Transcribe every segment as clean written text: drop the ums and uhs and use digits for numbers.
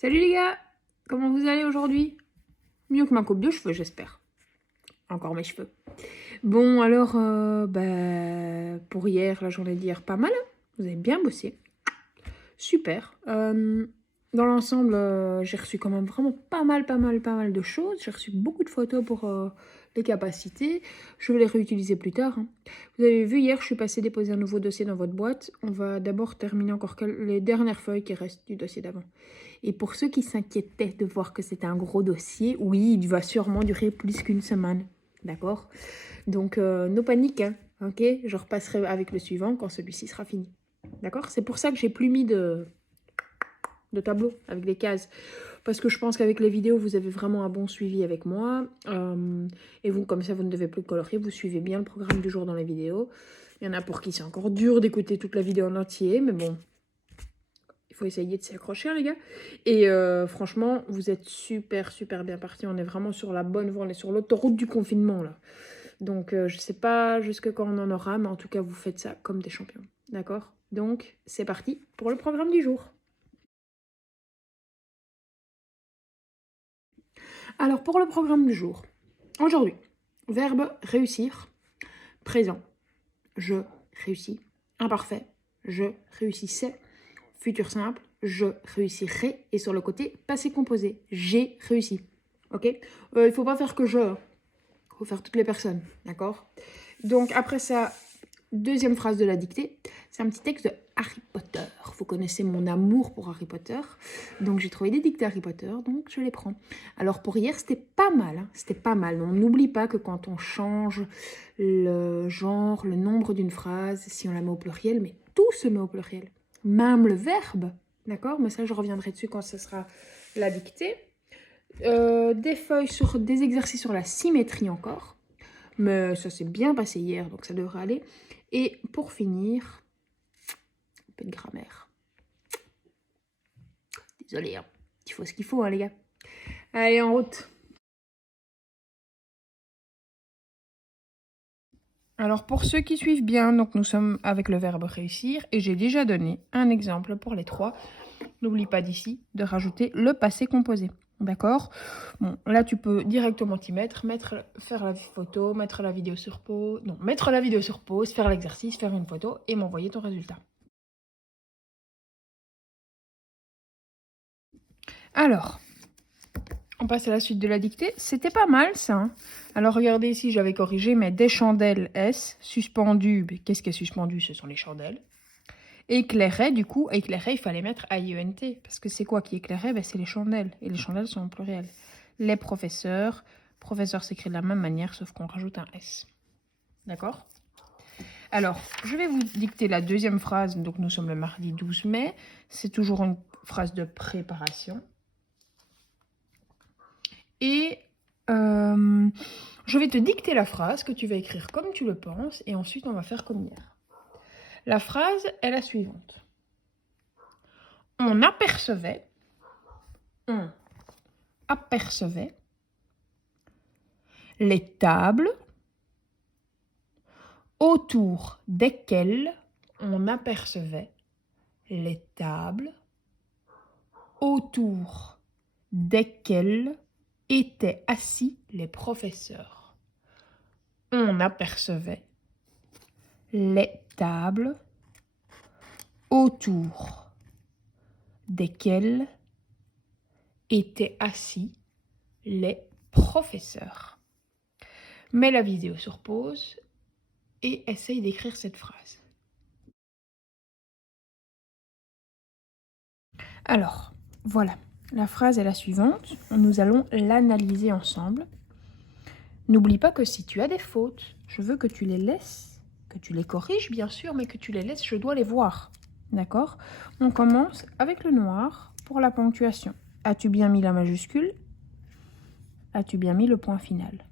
Salut les gars, comment vous allez aujourd'hui? Mieux que ma coupe de cheveux, j'espère. Encore mes cheveux. Bon, alors, pour hier, la journée d'hier, pas mal, hein. Vous avez bien bossé. Super. Dans l'ensemble, j'ai reçu quand même vraiment pas mal de choses. J'ai reçu beaucoup de photos pour les capacités. Je vais les réutiliser plus tard, hein. Vous avez vu, hier, je suis passée déposer un nouveau dossier dans votre boîte. On va d'abord terminer encore les dernières feuilles qui restent du dossier d'avant. Et pour ceux qui s'inquiétaient de voir que c'était un gros dossier, oui, il va sûrement durer plus qu'une semaine. D'accord? Donc, no panique, hein, ok? Je repasserai avec le suivant quand celui-ci sera fini. D'accord? C'est pour ça que j'ai plus mis de tableau avec des cases. Parce que je pense qu'avec les vidéos, vous avez vraiment un bon suivi avec moi. Et vous, comme ça, vous ne devez plus colorier. Vous suivez bien le programme du jour dans les vidéos. Il y en a pour qui c'est encore dur d'écouter toute la vidéo en entier. Mais bon, il faut essayer de s'y accrocher, hein, les gars. Et franchement, vous êtes super bien partis. On est vraiment sur la bonne voie. On est sur l'autoroute du confinement, là. Donc, je sais pas jusque quand on en aura. Mais en tout cas, vous faites ça comme des champions. D'accord? Donc, c'est parti pour le programme du jour. Alors, pour le programme du jour, aujourd'hui, verbe réussir, présent, je réussis, imparfait, je réussissais, futur simple, je réussirai, et sur le côté, passé composé, j'ai réussi. Ok? Il ne faut pas faire que je, il faut faire toutes les personnes, d'accord? Donc, après ça, deuxième phrase de la dictée, c'est un petit texte de Harry Potter. Vous connaissez mon amour pour Harry Potter. Donc j'ai trouvé des dictées Harry Potter, donc je les prends. Alors pour hier, c'était pas mal. Hein, c'était pas mal. On n'oublie pas que quand on change le genre, le nombre d'une phrase, si on la met au pluriel, mais tout se met au pluriel. Même le verbe. D'accord? Mais ça, je reviendrai dessus quand ce sera la dictée. Des feuilles sur des exercices sur la symétrie encore. Mais ça s'est bien passé hier, donc ça devrait aller. Et pour finir, un peu de grammaire. Désolée, hein. Il faut ce qu'il faut, hein, les gars. Allez, en route. Alors, pour ceux qui suivent bien, donc nous sommes avec le verbe réussir. Et j'ai déjà donné un exemple pour les trois. N'oublie pas d'ici de rajouter le passé composé. D'accord? Bon, là, tu peux directement t'y mettre, faire la photo, mettre la vidéo sur pause. Non, mettre la vidéo sur pause, faire l'exercice, faire une photo et m'envoyer ton résultat. Alors, on passe à la suite de la dictée. C'était pas mal, ça. Hein. Alors, regardez ici, j'avais corrigé, mais des chandelles S, suspendues. Qu'est-ce qui est suspendu? Ce sont les chandelles. Éclairait, du coup, éclairait, il fallait mettre AIENT. Parce que c'est quoi qui éclairait? Ben, c'est les chandelles. Et les chandelles sont en pluriel. Les professeurs. Professeur s'écrit de la même manière, sauf qu'on rajoute un S. D'accord? Alors, je vais vous dicter la deuxième phrase. Donc, nous sommes le mardi 12 mai. C'est toujours une phrase de préparation. Et je vais te dicter la phrase que tu vas écrire comme tu le penses. Et ensuite, on va faire comme hier. La phrase est la suivante. On apercevait les tables autour desquelles on apercevait les tables autour desquelles étaient assis les professeurs. On apercevait les tables autour desquelles étaient assis les professeurs. Mets la vidéo sur pause et essaye d'écrire cette phrase. Alors, voilà. La phrase est la suivante. Nous allons l'analyser ensemble. N'oublie pas que si tu as des fautes, je veux que tu les laisses, que tu les corriges bien sûr, mais que tu les laisses, je dois les voir. D'accord? On commence avec le noir pour la ponctuation. As-tu bien mis la majuscule? As-tu bien mis le point final?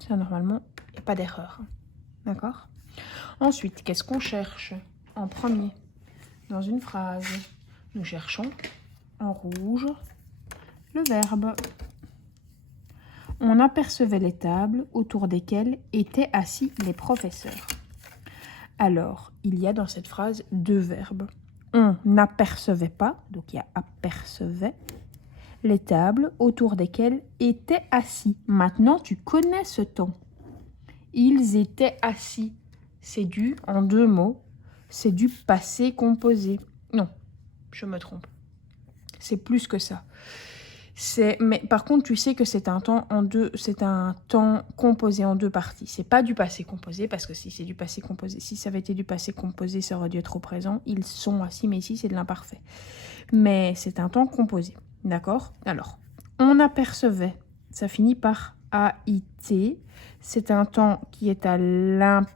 Ça, normalement, il n'y a pas d'erreur. D'accord? Ensuite, qu'est-ce qu'on cherche en premier? Dans une phrase, nous cherchons en rouge le verbe. On apercevait les tables autour desquelles étaient assis les professeurs. Alors, il y a dans cette phrase deux verbes. on n'apercevait pas, donc il y a apercevait, les tables autour desquelles étaient assis. Maintenant, tu connais ce temps. Ils étaient assis. C'est du, en 2 mots, c'est du passé composé. Non, je me trompe. C'est plus que ça. Mais par contre, tu sais que c'est un temps composé en 2 parties. C'est pas du passé composé, parce que si c'est du passé composé, si ça avait été du passé composé, ça aurait dû être au présent. Ils sont assis, mais ici, c'est de l'imparfait. Mais c'est un temps composé. D'accord? Alors, on apercevait. Ça finit par AIT. C'est un temps qui est à l'imparfait.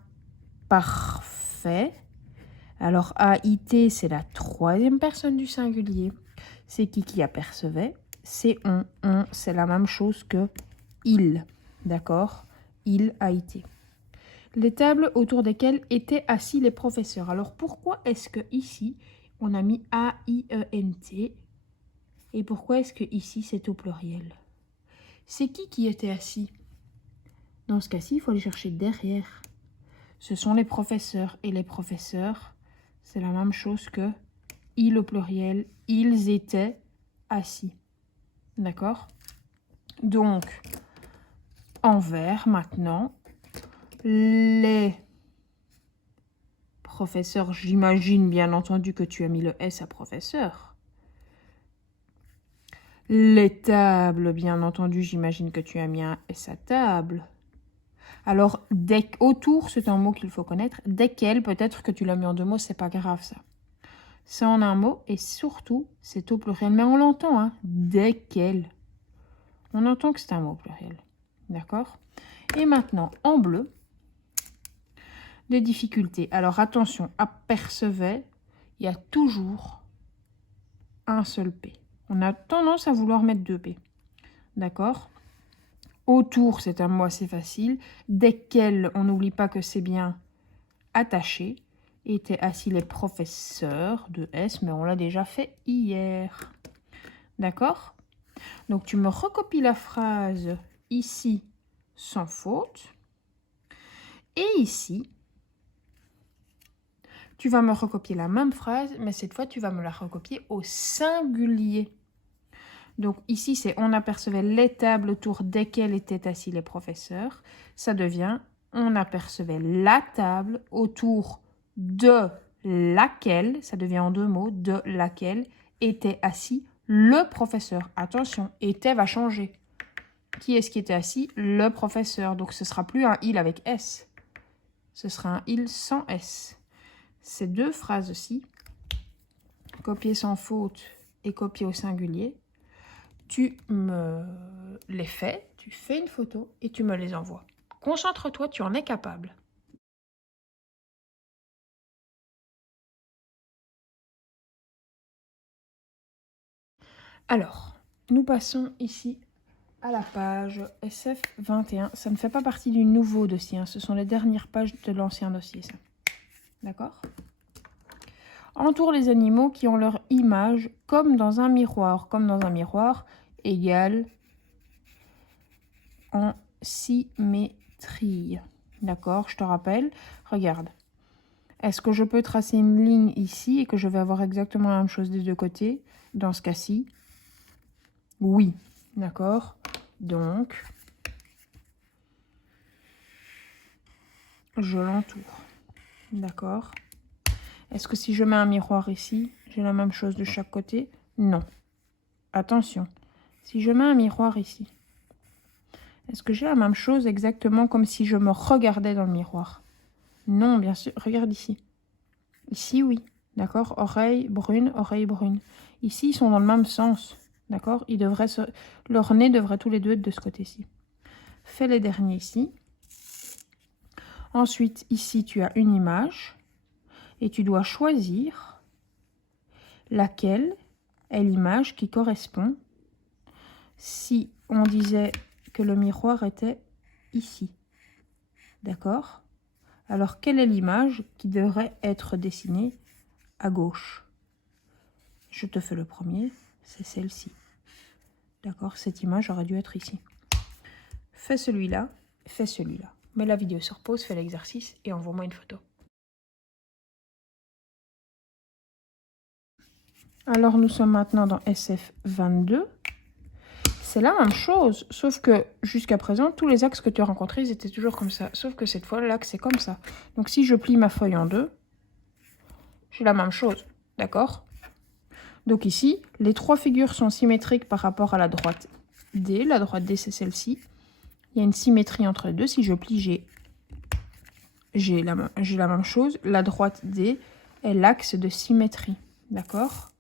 Alors, AIT, c'est la 3e personne du singulier. C'est qui apercevait? C'est on. On, c'est la même chose que il. D'accord? Il a été. Les tables autour desquelles étaient assis les professeurs. Alors, pourquoi est-ce que ici, on a mis A-I-E-N-T? Et pourquoi est-ce que ici, c'est au pluriel? C'est qui était assis? Dans ce cas-ci, il faut aller chercher derrière. Ce sont les professeurs. Et les professeurs, c'est la même chose que il au pluriel. Ils étaient assis. D'accord? Donc, en vert, maintenant, les professeurs, j'imagine bien entendu que tu as mis le S à professeur. Les tables, bien entendu, j'imagine que tu as mis un S à table. Alors, autour, c'est un mot qu'il faut connaître. Desquels, peut-être que tu l'as mis en 2 mots, c'est pas grave ça. C'est en un mot et surtout, c'est au pluriel. Mais on l'entend, hein, desquels. On entend que c'est un mot pluriel. D'accord? Et maintenant, en bleu, des difficultés. Alors, attention, apercevait, il y a toujours un seul P. On a tendance à vouloir mettre 2 P. D'accord? Autour, c'est un mot assez facile. Desquels, on n'oublie pas que c'est bien attaché. Étaient assis les professeurs de S, mais on l'a déjà fait hier. D'accord? Donc, tu me recopies la phrase ici, sans faute. Et ici, tu vas me recopier la même phrase, mais cette fois, tu vas me la recopier au singulier. Donc, ici, c'est on apercevait les tables autour desquelles étaient assis les professeurs. Ça devient on apercevait la table autour de laquelle, ça devient en 2 mots, de laquelle était assis le professeur. Attention, était va changer. Qui est-ce qui était assis? Le professeur. Donc, ce sera plus un il avec S. Ce sera un il sans S. Ces 2 phrases-ci, copier sans faute et copier au singulier, tu me les fais, tu fais une photo et tu me les envoies. Concentre-toi, tu en es capable. Alors, nous passons ici à la page SF21. Ça ne fait pas partie du nouveau dossier, hein. Ce sont les dernières pages de l'ancien dossier, ça. D'accord? Entoure les animaux qui ont leur image comme dans un miroir. Comme dans un miroir égale en symétrie. D'accord? Je te rappelle. Regarde. Est-ce que je peux tracer une ligne ici et que je vais avoir exactement la même chose des 2 côtés? Dans ce cas-ci, oui. D'accord? Donc, je l'entoure. D'accord? Est-ce que si je mets un miroir ici, j'ai la même chose de chaque côté? Non. Attention. Si je mets un miroir ici, est-ce que j'ai la même chose exactement comme si je me regardais dans le miroir? Non, bien sûr. Regarde ici. Ici, oui. D'accord? Oreille brune, oreille brune. Ici, ils sont dans le même sens. D'accord? Leur nez devrait tous les 2 être de ce côté-ci. Fais les derniers ici. Ensuite, ici, tu as une image. Et tu dois choisir laquelle est l'image qui correspond si on disait que le miroir était ici. D'accord? Alors, quelle est l'image qui devrait être dessinée à gauche? Je te fais le premier, c'est celle-ci. D'accord? Cette image aurait dû être ici. Fais celui-là, fais celui-là. Mets la vidéo sur pause, fais l'exercice et envoie-moi une photo. Alors, nous sommes maintenant dans SF22. C'est la même chose, sauf que jusqu'à présent, tous les axes que tu as rencontrés, ils étaient toujours comme ça. Sauf que cette fois, l'axe est comme ça. Donc, si je plie ma feuille en deux, j'ai la même chose. D'accord? Donc ici, les trois figures sont symétriques par rapport à la droite D. La droite D, c'est celle-ci. Il y a une symétrie entre les deux. Si je plie, j'ai la même chose. La droite D est l'axe de symétrie. D'accord?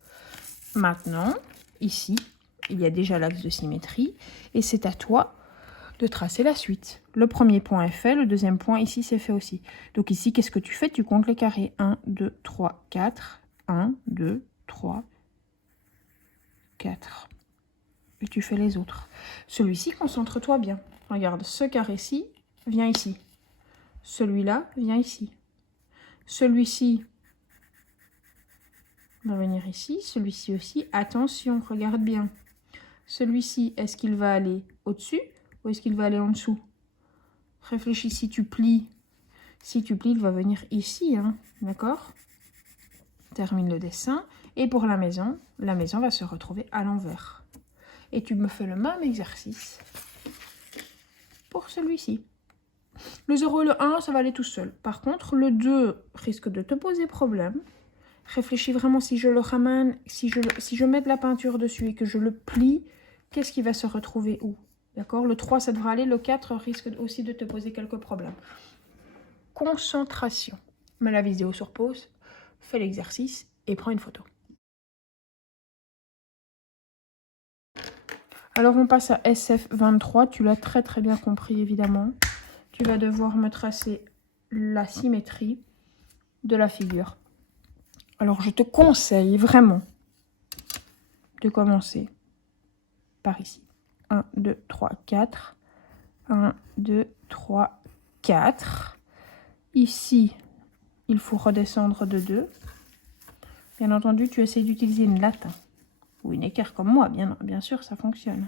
Maintenant, ici, il y a déjà l'axe de symétrie. Et c'est à toi de tracer la suite. Le premier point est fait. Le deuxième point, ici, c'est fait aussi. Donc ici, qu'est-ce que tu fais? Tu comptes les carrés. 1, 2, 3, 4. 1, 2, 3, 4. Et tu fais les autres. Celui-ci, concentre-toi bien. Regarde, ce carré-ci vient ici. Celui-là vient ici. Celui-ci va venir ici. Celui-ci aussi. Attention, regarde bien. Celui-ci, est-ce qu'il va aller au-dessus ou est-ce qu'il va aller en dessous? Réfléchis, si tu plies. Si tu plies, il va venir ici. Hein, d'accord? Termine le dessin. Et pour la maison va se retrouver à l'envers. Et tu me fais le même exercice pour celui-ci. Le 0 et le 1, ça va aller tout seul. Par contre, le 2 risque de te poser problème. Réfléchis vraiment, si je le ramène, si je mets de la peinture dessus et que je le plie, qu'est-ce qui va se retrouver où? D'accord? Le 3, ça devra aller. Le 4 risque aussi de te poser quelques problèmes. Concentration. Mets la vidéo sur pause, fais l'exercice et prends une photo. Alors, on passe à SF23. Tu l'as très très bien compris, évidemment. Tu vas devoir me tracer la symétrie de la figure. Alors, je te conseille vraiment de commencer par ici. 1, 2, 3, 4. 1, 2, 3, 4. Ici, il faut redescendre de 2. Bien entendu, tu essaies d'utiliser une latte ou une équerre comme moi. Bien sûr, ça fonctionne.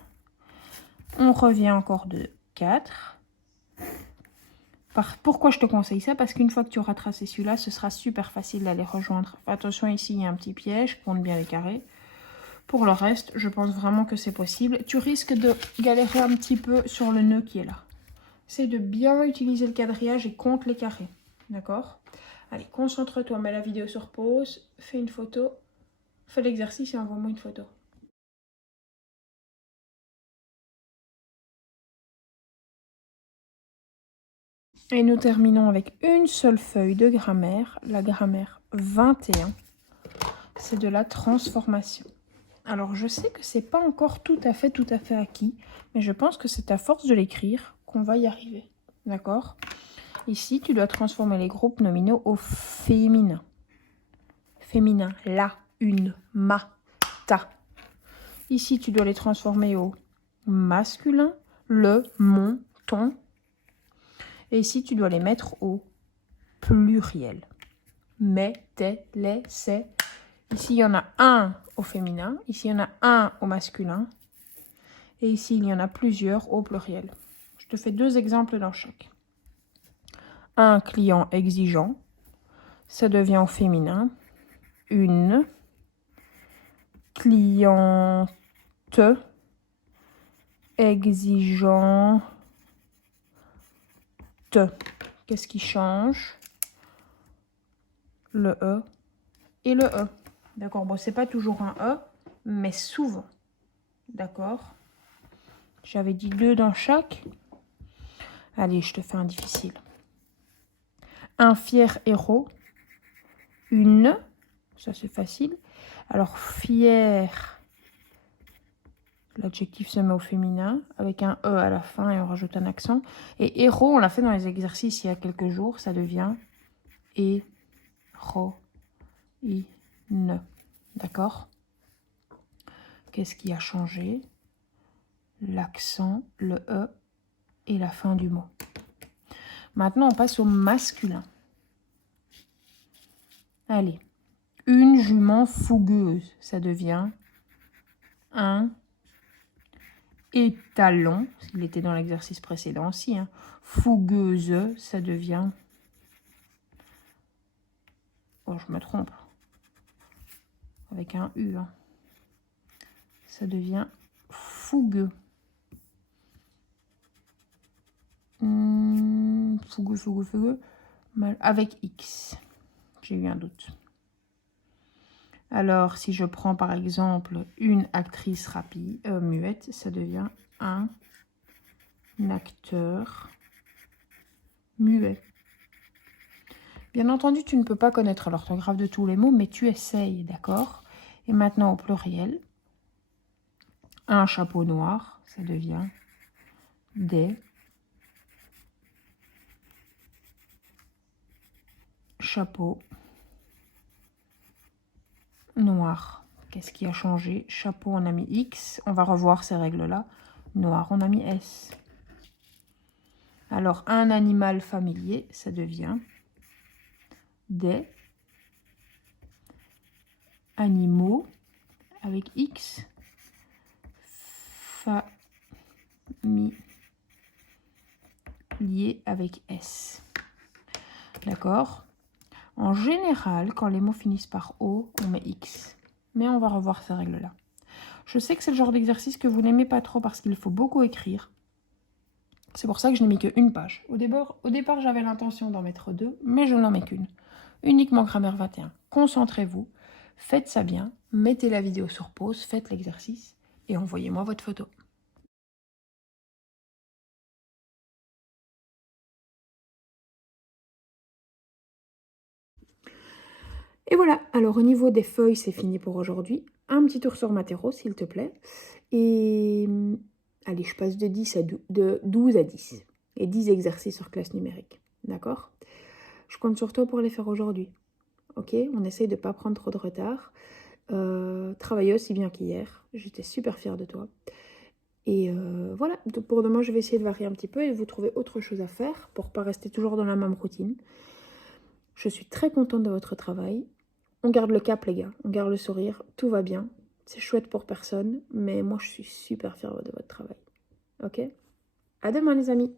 On revient encore de 4. Pourquoi je te conseille ça? Parce qu'une fois que tu auras tracé celui-là, ce sera super facile d'aller rejoindre. Attention, ici, il y a un petit piège. Compte bien les carrés. Pour le reste, je pense vraiment que c'est possible. Tu risques de galérer un petit peu sur le nœud qui est là. Essaye de bien utiliser le quadrillage et compte les carrés. D'accord? Allez, concentre-toi, mets la vidéo sur pause, fais une photo, fais l'exercice et envoie-moi une photo. Et nous terminons avec une seule feuille de grammaire, la grammaire 21. C'est de la transformation. Alors, je sais que c'est pas encore tout à fait acquis, mais je pense que c'est à force de l'écrire qu'on va y arriver. D'accord? Ici, tu dois transformer les groupes nominaux au féminin. Féminin, la, une, ma, ta. Ici, tu dois les transformer au masculin, le, mon, ton. Et ici, tu dois les mettre au pluriel. Mais, tes, les, c'est. Ici, il y en a un au féminin. Ici, il y en a un au masculin. Et ici, il y en a plusieurs au pluriel. Je te fais deux exemples dans chaque. Un client exigeant. Ça devient au féminin. Une cliente exigeante. Qu'est-ce qui change? Le E et le E. D'accord, bon, c'est pas toujours un E, mais souvent. D'accord? J'avais dit 2 dans chaque. Allez, je te fais un difficile. Un fier héros. Une. Ça, c'est facile. Alors, fier. L'adjectif se met au féminin avec un E à la fin et on rajoute un accent. Et héros, on l'a fait dans les exercices il y a quelques jours. Ça devient héroïne. D'accord? Qu'est-ce qui a changé? L'accent, le E et la fin du mot. Maintenant, on passe au masculin. Allez. Une jument fougueuse. Ça devient un étalon. Il était dans l'exercice précédent aussi. Hein. Fougueuse, ça devient... Oh, je me trompe. avec un U. Hein. Ça devient fougueux. Fougueux. Mal. Avec X. J'ai eu un doute. Alors, si je prends par exemple une actrice muette, ça devient un acteur muet. Bien entendu, tu ne peux pas connaître l'orthographe de tous les mots, mais tu essayes, d'accord? Et maintenant, au pluriel, un chapeau noir, ça devient des chapeaux noirs. Qu'est-ce qui a changé? Chapeau, on a mis X. On va revoir ces règles-là. Noir, on a mis S. Alors, un animal familier, ça devient des animaux avec X. Familier avec S. D'accord? En général, quand les mots finissent par O, on met X. Mais on va revoir ces règles-là. Je sais que c'est le genre d'exercice que vous n'aimez pas trop parce qu'il faut beaucoup écrire. C'est pour ça que je n'ai mis qu'une page. Au départ, j'avais l'intention d'en mettre 2, mais je n'en mets qu'une. Uniquement grammaire 21. Concentrez-vous, faites ça bien, mettez la vidéo sur pause, faites l'exercice et envoyez-moi votre photo. Et voilà, alors au niveau des feuilles, c'est fini pour aujourd'hui. Un petit tour sur Matero, s'il te plaît. Et allez, je passe de 12 à 10. Et 10 exercices sur classe numérique. D'accord? Je compte sur toi pour les faire aujourd'hui. Ok? On essaye de ne pas prendre trop de retard. Travailler aussi bien qu'hier. J'étais super fière de toi. Et voilà, pour demain, je vais essayer de varier un petit peu et vous trouver autre chose à faire pour ne pas rester toujours dans la même routine. Je suis très contente de votre travail. On garde le cap, les gars. On garde le sourire. Tout va bien. C'est chouette pour personne, mais moi, je suis super fière de votre travail. Ok? À demain, les amis.